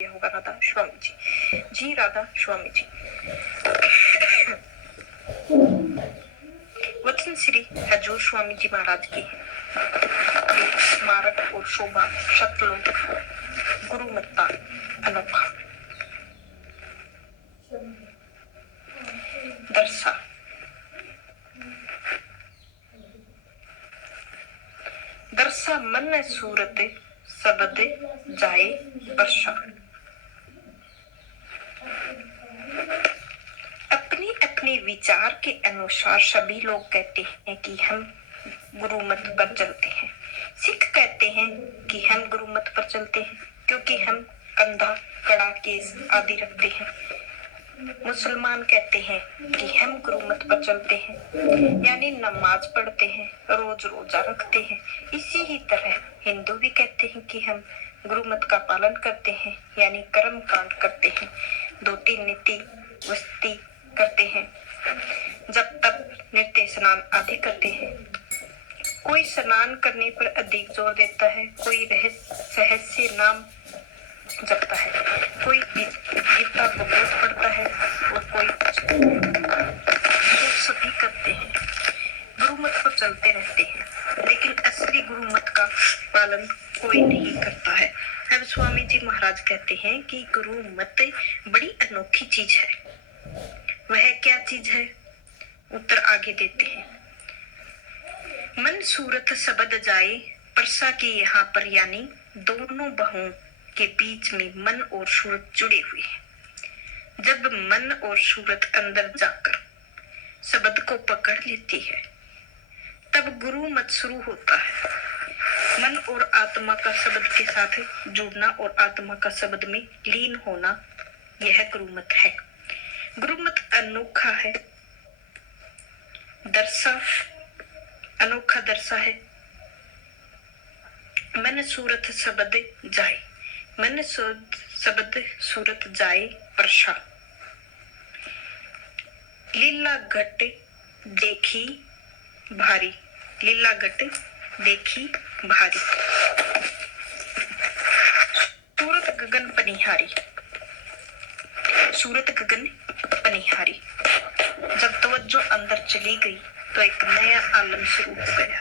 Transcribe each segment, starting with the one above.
होगा राधा स्वामी जी। जी राधा स्वामी जी। वचन श्री हजूर स्वामी जी महाराज की मार्ग और शोभा शतलोक गुरुमत्ता अनोखा। दरसा दरसा मन सूरत सबद जाए वर्षा। अपने अपने विचार के अनुसार सभी लोग कहते हैं कि हम गुरुमत पर चलते हैं। सिख कहते हैं कि हम गुरुमत पर चलते हैं क्योंकि हम कंधा कड़ा केस आदि रखते हैं। मुसलमान कहते हैं कि हम गुरुमत पर चलते हैं यानी नमाज पढ़ते हैं, रोज रोजा रखते हैं। इसी ही तरह हिंदू भी कहते हैं कि हम गुरुमत का पालन करते हैं यानी कर्म कांड करते हैं, धोती नीति वस्ती करते हैं, जब तक नृत्य स्नान आदि करते हैं। कोई स्नान करने पर अधिक जोर देता है, कोई रहस्य नाम जपता है, कोई गीता बहुत पढ़ता है और कोई तो सभी करते हैं, गुरुमत पर चलते रहते हैं। लेकिन असली गुरुमत का पालन कोई नहीं करता है। अब स्वामी जी महाराज कहते हैं कि गुरुमत बड़ी अनोखी चीज है। वह क्या चीज है? उत्तर आगे देते हैं। मन सूरत सबद जाए परसा की यहाँ पर यानी दोनों बाहों के बीच में मन और सूरत जुड़े हुए हैं। जब मन और सूरत अंदर जाकर शब्द को पकड़ लेती है तब गुरु मत शुरू होता है। मन और आत्मा का शब्द के साथ जुड़ना और आत्मा का शब्द में लीन होना, यह गुरुमत है। गुरुमत अनोखा है, दरसा अनोखा दरसा है। मन सूरत शब्द जाए, मन शब्द सूरत जाए परछा। लीला घट देखी भारी, लीला घट देखी भारी। सूरत गगन पनिहारी, सूरत गगन पनिहारी। जब तवज्जो अंदर चली गई तो एक नया आलम शुरू हो गया,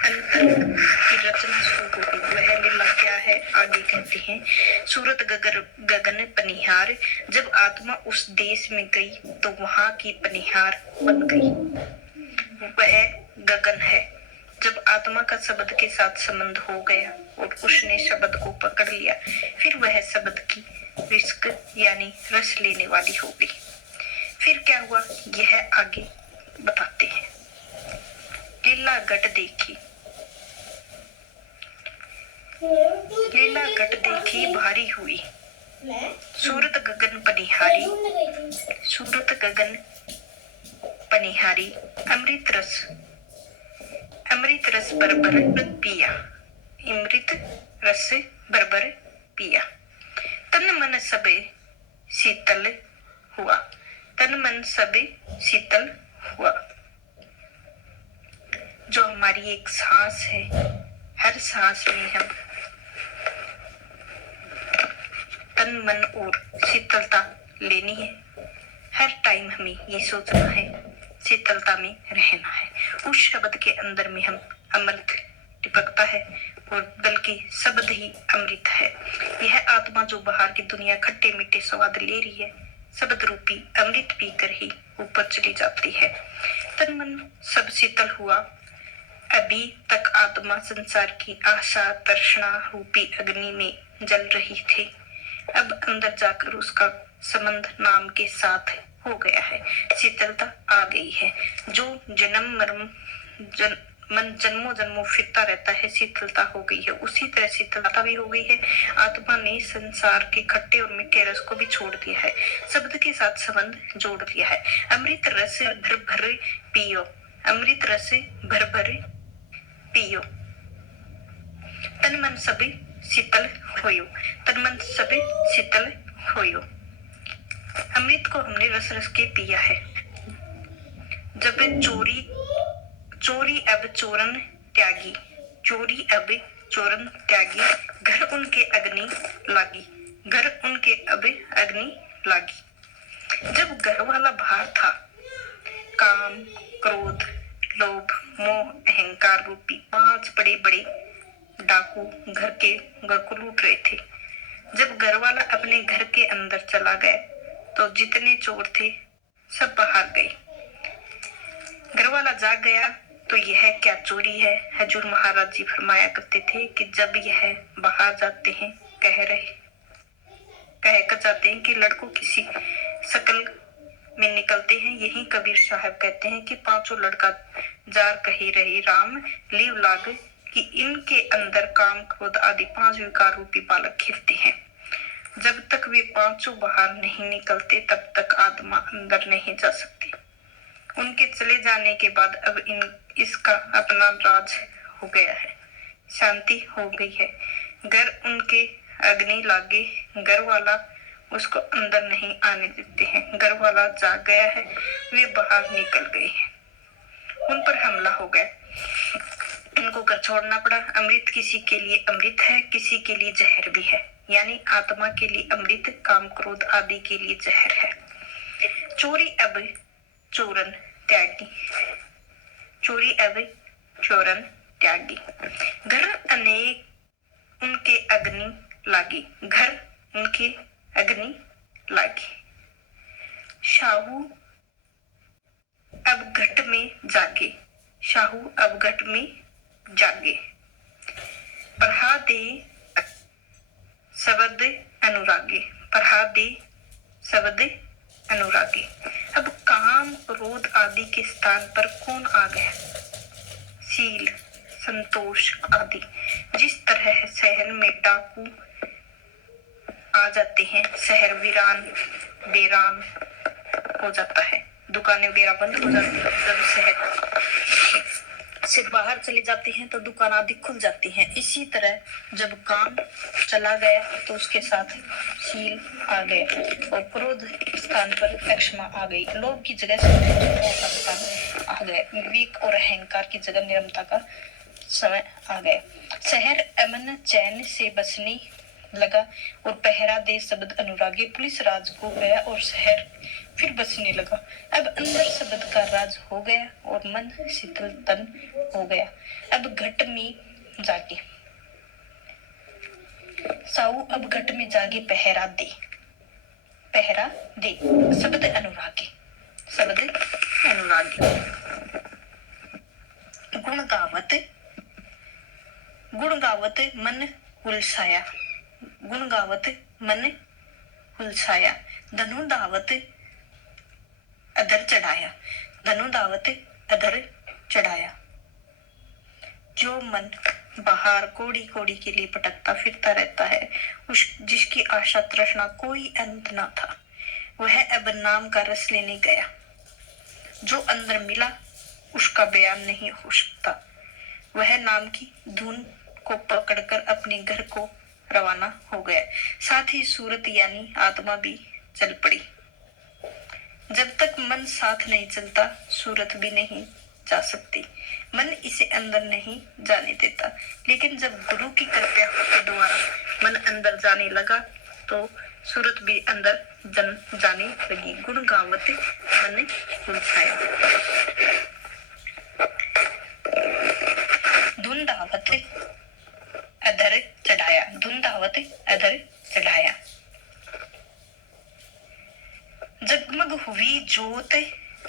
अंतर की रचना शुरू हो गई। वह लीला क्या है? आगे कहते हैं। सूरत गगन पनिहार। जब आत्मा उस देश में गई तो वहां की पनिहार बन गई। वह गगन है। जब आत्मा का शब्द के साथ संबंध हो गया और उसने शब्द को पकड़ लिया, फिर वह शब्द की रिस्क यानी रस लेने वाली हो गई। फिर क्या हुआ यह आगे बताते हैं। लीला घट देखी, लीला घट देखी भारी हुई। सूरत गगन पनिहारी, सूरत गगन पनिहारी। अमृत रस, अमृत रस बरबर पिया, अमृत रस बरबर पिया। तन मन सबे शीतल हुआ, तन मन सबे शीतल हुआ। जो हमारी एक सांस है, हर सांस में हम तन मन और शीतलता लेनी है। हर टाइम हमें ये सोचना है, शीतलता में रहना है। उस शब्द के अंदर में हम अमृत टिपकता है और बल्कि शब्द ही अमृत है। यह आत्मा जो बाहर की दुनिया खट्टे मीठे स्वाद ले रही है, शब्द रूपी अमृत पीकर ही ऊपर चली जाती है। तन मन सब शीतल हुआ। अभी तक आत्मा संसार की आशा तृष्णा रूपी अग्नि में जल रही थी। अब अंदर जाकर उसका संबंध नाम के साथ हो गया है, शीतलता आ गई है। जो मन जन्मों जन्मों फिरता रहता है, शीतलता हो गई है। उसी तरह शीतलता भी हो गई है। आत्मा ने संसार के खट्टे और मीठे रस को भी छोड़ दिया है, शब्द के साथ संबंध जोड़ लिया है। अमृत रस भर भर पियो, अमृत रस भर भर पियो। तन मन सभी शीतल होयो, तन मन सभी शीतल होयो। अमृत को हमने रस रस के पिया है। जब चोरी अब चोरन त्यागी, चोरी अब चोरन त्यागी। घर उनके अग्नि लागी, घर उनके अब अग्नि लागी। जब घर वाला भार था, काम, क्रोध, लोभ, मोह, अहंकार रूपी 5 बड़े बड़े डाकू घर को लूट रहे थे। जब घर वाला अपने घर के अंदर चला गया तो जितने चोर थे सब बाहर गए। घर वाला जाग गया तो यह क्या चोरी है। हजूर महाराज जी फरमाया करते थे कि जब यह बाहर जाते हैं कह कर जाते हैं कि लड़कों किसी शकल में निकलते हैं। यही कबीर साहब कहते हैं कि 5 लड़का जार कही रहे राम लीव लाग, कि इनके अंदर काम, क्रोध आदि 5 विकार रूपी बालक खेलते हैं। जब तक वे 5 बाहर नहीं निकलते तब तक आत्मा अंदर नहीं जा सकती। उनके चले जाने के बाद अब इसका अपना राज हो गया है, शांति हो गई है। घर उनके अग्नि लागे, घर वाला उसको अंदर नहीं आने देते हैं। घर वाला जाग गया है, वे बाहर निकल गए हैं। उन पर हमला हो गया, उनको घर छोड़ना पड़ा। अमृत किसी के लिए अमृत है, किसी के लिए जहर भी है। यानी आत्मा के लिए अमृत, काम, क्रोध आदि के लिए जहर है। चोरी अब चोरन त्यागी, चोरी अब चोरन त्यागी। घर अनेक उनके अग्नि लागी, घर उनके अग्नि लागी। शाहू अब घट में जागे, शाहू अब घट में जागे। प्रहादे शब्द अनुरागे, प्रहादे शब्द अनुरागे। अब काम, क्रोध आदि के स्थान पर कौन आ गया? शील, संतोष आदि। जिस तरह शहर में डाकू आ जाते हैं, शहर वीरान बेरान हो जाता है, दुकानें वगैरह बंद हो जाती है। जब शहर से बाहर चले जाते हैं तो दुकान आदि खुल जाती हैं। इसी तरह जब काम चला गया तो उसके साथ शील आ गए और क्रोध स्थान पर अक्षमा आ गई। लोभ की जगह स्थान आ गए, विवेक और अहंकार की जगह निर्ममता का समय आ गया। शहर अमन चैन से बसने लगा और पहरा दे शब्द अनुरागी। पुलिस राज को गया और शहर फिर बसने लगा। अब अंदर शब्द का राज हो गया और मन शीतल तन हो गया। अब घट में जागे, साऊ अब घट में जागे पहरा दे, पहरा दे शब्द अनुरागी, शब्द अनुरागी। गुण गावत मन हुलसाया, गुण गावत मन हुलसाया। धनु दावत अधर चढ़ाया, धनु दावत अधर चढ़ाया। जो मन बाहर कोड़ी कोड़ी के लिए भटकता फिरता रहता है, जिसकी आशा तृष्णा कोई अंत ना था, वह अब नाम का रस लेने गया। जो अंदर मिला उसका बयान नहीं हो सकता। वह नाम की धुन को पकड़कर अपने घर को रवाना हो गया। साथ ही सूरत यानी आत्मा भी चल पड़ी। जब तक मन साथ नहीं चलता सूरत भी नहीं जा सकती। मन इसे अंदर नहीं जाने देता, लेकिन जब गुरु की कृपा के द्वारा मन अंदर जाने लगा तो सूरत भी अंदर जाने लगी। गुण गावत मन हुलसाया, धुन दावत अधर चढ़ाया, धुन दावत अधर चढ़ाया। जगमग हुई जोत,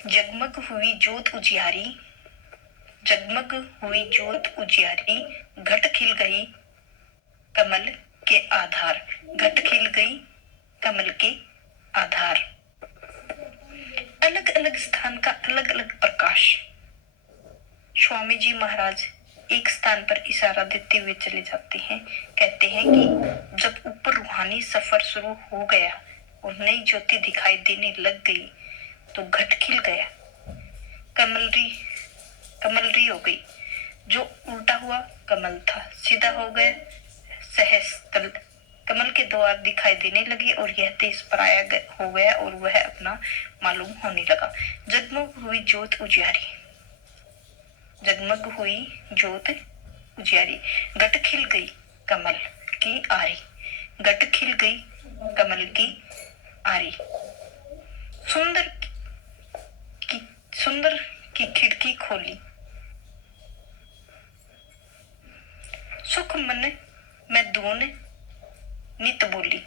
जगमग हुई जोत उजियारी, जगमग हुई जोत उजियारी। घट खिल गई कमल के आधार, घट खिल गई कमल के आधार। अलग अलग स्थान का अलग अलग प्रकाश। स्वामी जी महाराज एक स्थान पर इशारा देते हुए चले जाते हैं। कहते हैं कि जब ऊपर रूहानी सफर शुरू हो गया और नई ज्योति दिखाई देने लग गई तो घट खिल गया, कमलरी हो गई। जो उल्टा हुआ कमल था सीधा हो गया सहस्त्र। कमल के द्वार दिखाई देने लगे और यह देश पराया हो गया और वह अपना मालूम होने लगा। जगमग हुई जोत उजियारी, जगमग हुई जोत उजियारी। घट खिल गई कमल की आरी, घट खिल गई कमल की आरी। सुंदर सुंदर की खिड़की खोली, सुख मन में धून नित बोली।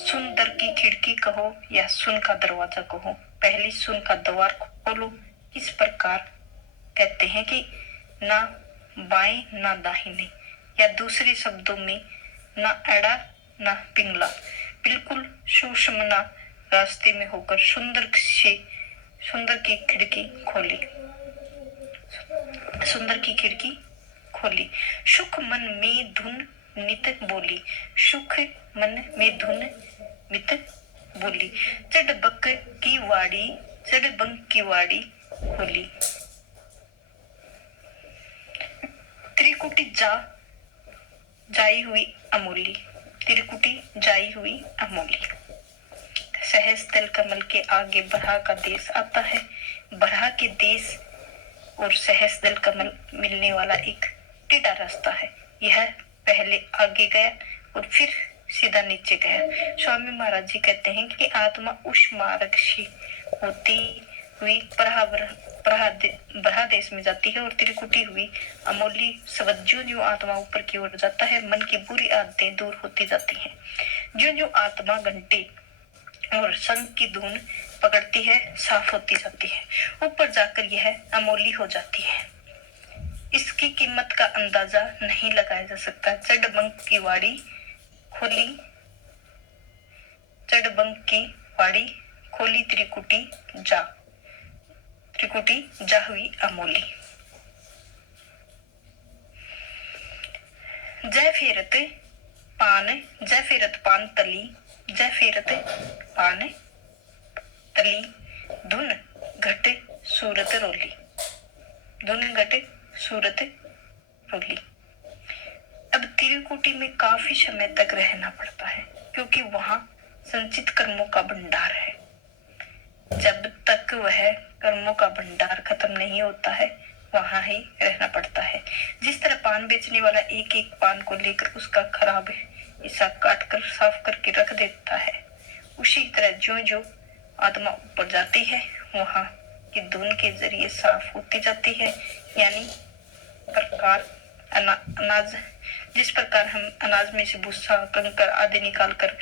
सुंदर की खिड़की कहो या सुन का दरवाजा कहो, पहली सुन का द्वार खोलो। इस प्रकार कहते हैं कि ना बाएं ना दाहिने, या दूसरे शब्दों में ना एड़ा ना पिंगला, बिल्कुल सुषमना रास्ते में होकर सुंदर की खिड़की खोली। सुंदर की खिड़की खोली, सुख मन में धुन नित बोली। सुख मन में धुन नित बोली। चढ़ बक की वाड़ी, चढ़ बंक की वाड़ी खोली। त्रिकुटी जाई हुई अमोली, त्रिकुटी जाई हुई अमोली। सहस दल कमल के आगे बरहा का देश आता है। बरहा के देश और सहस दल कमल मिलने वाला एक टेढ़ा रास्ता है। यह पहले आगे गया और फिर सीधा नीचे गया। स्वामी महाराज जी कहते हैं कि आत्मा उस मार्ग से होती हुई बरहा देश में जाती है और त्रिकुटी हुई अमोली शब्द जो आत्मा ऊपर की ओर जाता है, मन की बुरी आदतें दूर होती जाती हैं। जो आत्मा घंटे और संग की धुन पकड़ती है, साफ होती जाती है, ऊपर जाकर यह अमोली हो जाती है। इसकी कीमत का अंदाजा नहीं लगाया जा सकता। चढ़बंक की वाड़ी खोली, चढ़बंक की वाड़ी खोली, त्रिकुटी जा हुई अमोली। जय फेरत पान तली, जय फेरत पान तली, धुन घट सूरत रोली, धुन घट सूरत रोली। अब त्रिकुटी में काफी समय तक रहना पड़ता है, क्योंकि वहां संचित कर्मों का भंडार है। जब तक वह कर्मों का भंडार खत्म नहीं होता है, वहां ही रहना पड़ता है। जिस तरह पान बेचने वाला एक एक पान को लेकर उसका खराब हिस्सा काट कर साफ करके रख देता है, उसी तरह जो आत्मा ऊपर जाती है वहां की धुन के जरिए साफ होती जाती है। यानी प्रकार अनाज, जिस प्रकार हम अनाज में से भूसा, कंकर आदि निकाल कर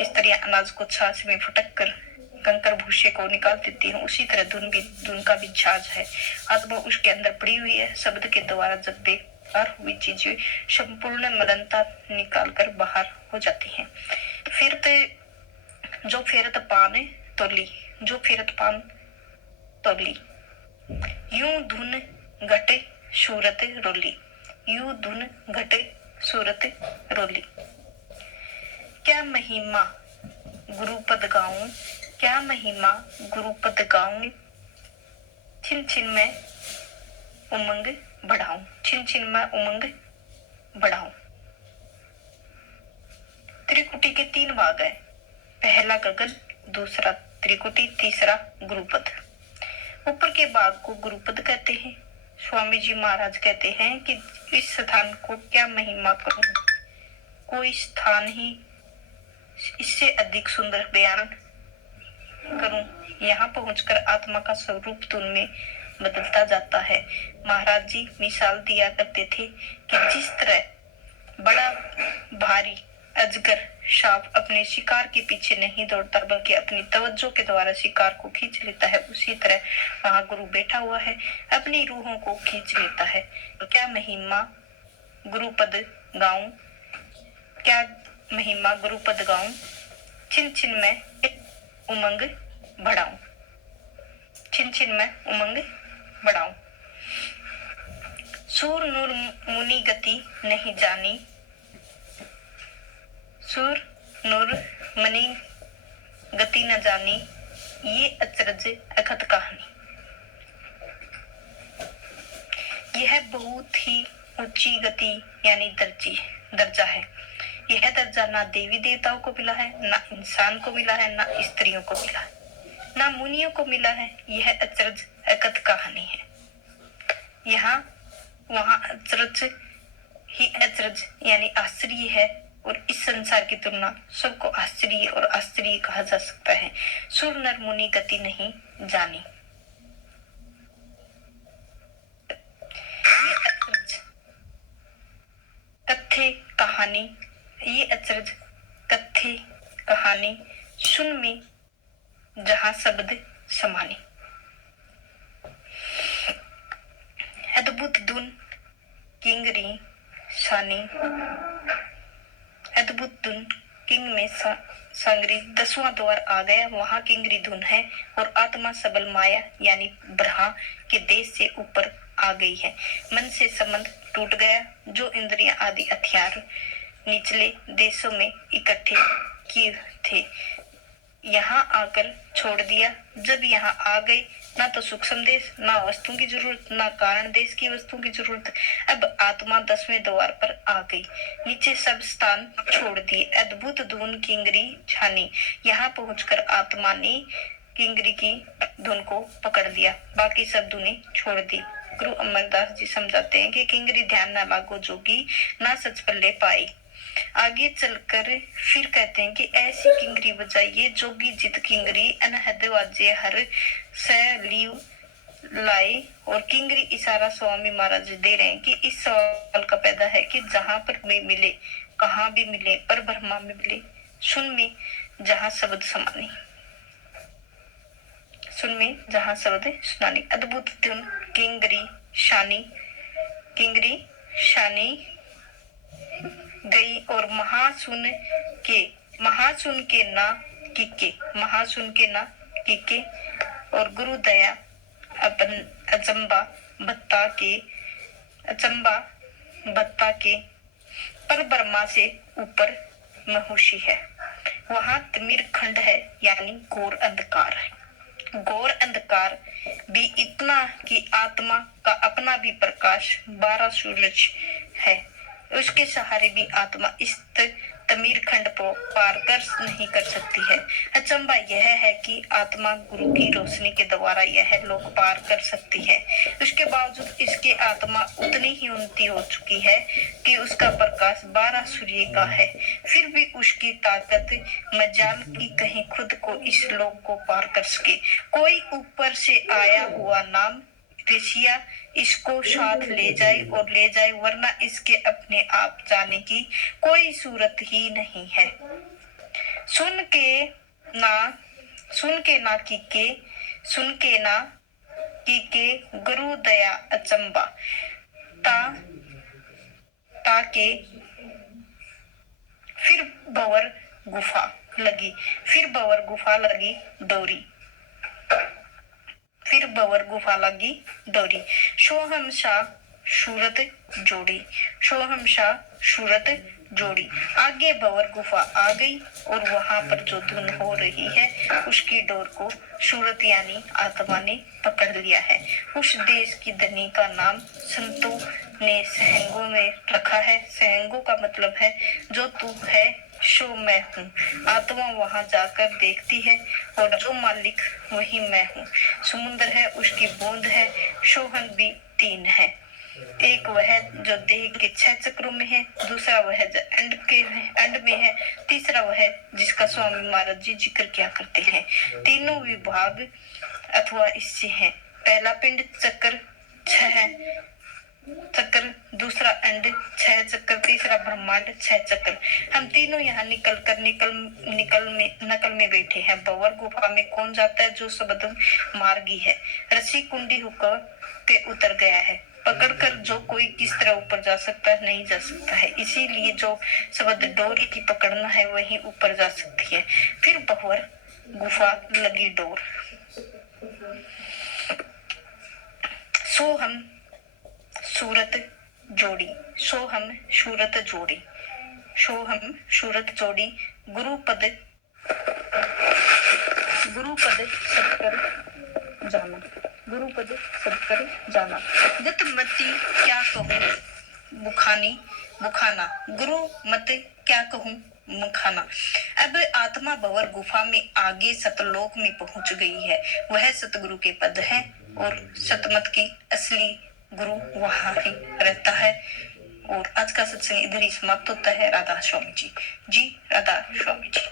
इस तरह अनाज को छाछ में फटक कर कंकर भूसे को निकाल देती है, उसी तरह धुन का भी छाछ है। आत्मा उसके अंदर पड़ी हुई है। शब्द के द्वारा जब बेकार हुई चीजें संपूर्ण मलिनता निकाल कर बाहर हो जाती हैं। फिर जो फेरत पान तोली, जो फेरत पान तोली, यूं धुन घटे सूरत रोली, यूं धुन घटे सूरत रोली। क्या महिमा गुरुपद गाऊं, क्या महिमा गुरुपद गाऊं, छिन छिन में उमंग बढ़ाऊं, छिन छिन में उमंग बढ़ाऊं। त्रिकुटी के 3 भाग है। पहला गगन, दूसरा त्रिकुटी, तीसरा गुरुपद। ऊपर के भाग को गुरुपद कहते हैं। स्वामी जी महाराज कहते हैं कि इस स्थान को क्या महिमा करूं, कोई स्थान ही इससे अधिक सुंदर बयान करूं। यहाँ पहुंचकर आत्मा का स्वरूप धुन में बदलता जाता है। महाराज जी मिसाल दिया करते थे कि जिस तरह बड़ा भारी अजगर सांप अपने शिकार के पीछे नहीं दौड़ता बल्कि अपनी तवज्जो के द्वारा शिकार को खींच लेता है, उसी तरह वहां गुरु बैठा हुआ है, अपनी रूहों को खींच लेता है। तो क्या महिमा गुरुपद गाऊं, क्या महिमा गुरुपद गाऊं, छिन छिन में उमंग बढ़ाऊं, छिन छिन में उमंग बढ़ाऊं। सूर नूर मुनि गति नहीं जानी, सूर नूर मनी गति न जानी, ये अचरज अखत कहानी। यह बहुत ही ऊंची गति यानी दर्जा है। यह दर्जा ना देवी देवताओं को मिला है, ना इंसान को मिला है, ना स्त्रियों को मिला है, ना मुनियों को मिला है। यह अचरज अकथ कहानी है। यहाँ वहां अचरज ही अचरज यानी आश्चर्य है, और इस संसार की तुलना सबको आश्चर्य और आश्चर्य कहा जा सकता है। सुर नर मुनि गति नहीं जानी। ये अचरज कथे कहानी, ये अचरज कथे कहानी सुन में जहां शब्द समानी। अद्भुत धुन किंगरी शानी, अद्भुत धुन किंग में सांगरी 10वां द्वार आ गया, वहां किंगरी धुन है, और आत्मा सबल माया यानी ब्रह्मा के देश से ऊपर आ गई है। मन से संबंध टूट गया, जो इंद्रियां आदि हथियार निचले देशों में इकट्ठे किए थे, यहाँ आकर छोड़ दिया। जब यहाँ आ गए, ना तो सूक्ष्म देश, ना वस्तुओं की जरूरत, ना कारण देश की वस्तुओं की जरूरत। अब आत्मा 10वें द्वार पर आ गई, नीचे सब स्थान छोड़ दिए। अद्भुत धुन किंगरी छानी, यहाँ पहुंचकर आत्मा ने किंगरी की धुन को पकड़ लिया, बाकी सब धुनें छोड़ दी। गुरु अमरदास जी समझाते हैं कि किंगरी ध्यान न लागो जोगी, ना सच पल्ले पाई। आगे चलकर फिर कहते हैं कि ऐसी किंगरी बजाइए जोगी जित किंगरी, अनहद वाजे हर सलीव लाए। और किंगरी इशारा स्वामी महाराज दे रहे हैं कि इस सवाल का पैदा है कि जहां पर में मिले, कहां भी मिले, पर ब्रह्मा में मिले, सुन में जहां शब्द समानी, सुन में जहां शब्द सुनानी। अद्भुत धुन किंगरी शानी, किंगरी शानी गई, और महासुन के ना किके, महासुन के ना किके, और गुरु दया अपन अचंबा बत्ता के पर ब्रह्मा से ऊपर महुषी है। वहां तिमिर खंड है यानी घोर अंधकार है। घोर अंधकार भी इतना कि आत्मा का अपना भी प्रकाश 12 सूरज है, उसके सहारे भी आत्मा इस तमीर खंड को पार कर नहीं कर सकती है। अचंबा यह है कि आत्मा गुरु की रोशनी के द्वारा यह लोक पार कर सकती है। उसके बावजूद इसकी आत्मा उतनी ही उन्नति हो चुकी है कि उसका प्रकाश 12 सूर्य का है, फिर भी उसकी ताकत मजाल की कहीं खुद को इस लोक को पार कर सके। कोई ऊपर से आया हुआ नाम ऋषिया इसको साथ ले जाए, वरना इसके अपने आप जाने की कोई सूरत ही नहीं है। सुन के ना की गुरु दया अचंबा ताके फिर भंवर गुफा लगी डोरी, फिर भंवर गुफा लगी डोरी। सोहमशाह सूरत जोड़ी, आगे भंवर गुफा आ गई, और वहां पर जो धुन हो रही है उसकी डोर को सूरत यानी आत्मा ने पकड़ लिया है। उस देश की धनी का नाम संतों ने सहंगों में रखा है। सहंगों का मतलब है जो तू है सो मैं हूँ। आत्मा वहां जाकर देखती है, और जो मालिक वही मैं हूँ। समुद्र है, उसकी बूंद है। सोहन भी 3 है, एक वह जो देह के 6 चक्रों में है, दूसरा वह जो अंड में है, तीसरा वह जिसका स्वामी महाराज जी जिक्र किया करते हैं। तीनों विभाग अथवा इससे है। पहला पिंड चक्र 6 चक्र, दूसरा अंड 6 चक्र, तीसरा ब्रह्मांड 6 चक्र। हम तीनों यहाँ नकल में बैठे हैं। भंवर गुफा में कौन जाता है? जो शब्द मार्गी है। रस्सी कुंडी हुक्म पे उतर गया है, पकड़कर जो कोई किस तरह ऊपर जा सकता है? नहीं जा सकता है। इसीलिए जो शब्द डोरी की पकड़ना है वही ऊपर जा सकती है। फिर भंवर गुफा लगी डोर। सो हम सूरत जोड़ी, गुरु पद सत्कर जाना। गत मति क्या कहूँ बुखाना, गुरु मत क्या कहूँ मुखाना। अब आत्मा भंवर गुफा में आगे सतलोक में पहुंच गई है। वह सतगुरु के पद है, और सतमत की असली गुरु वहां ही रहता है। और आज का सत्संग इधर ही समाप्त होता है। राधा स्वामी जी। जी राधा स्वामी जी।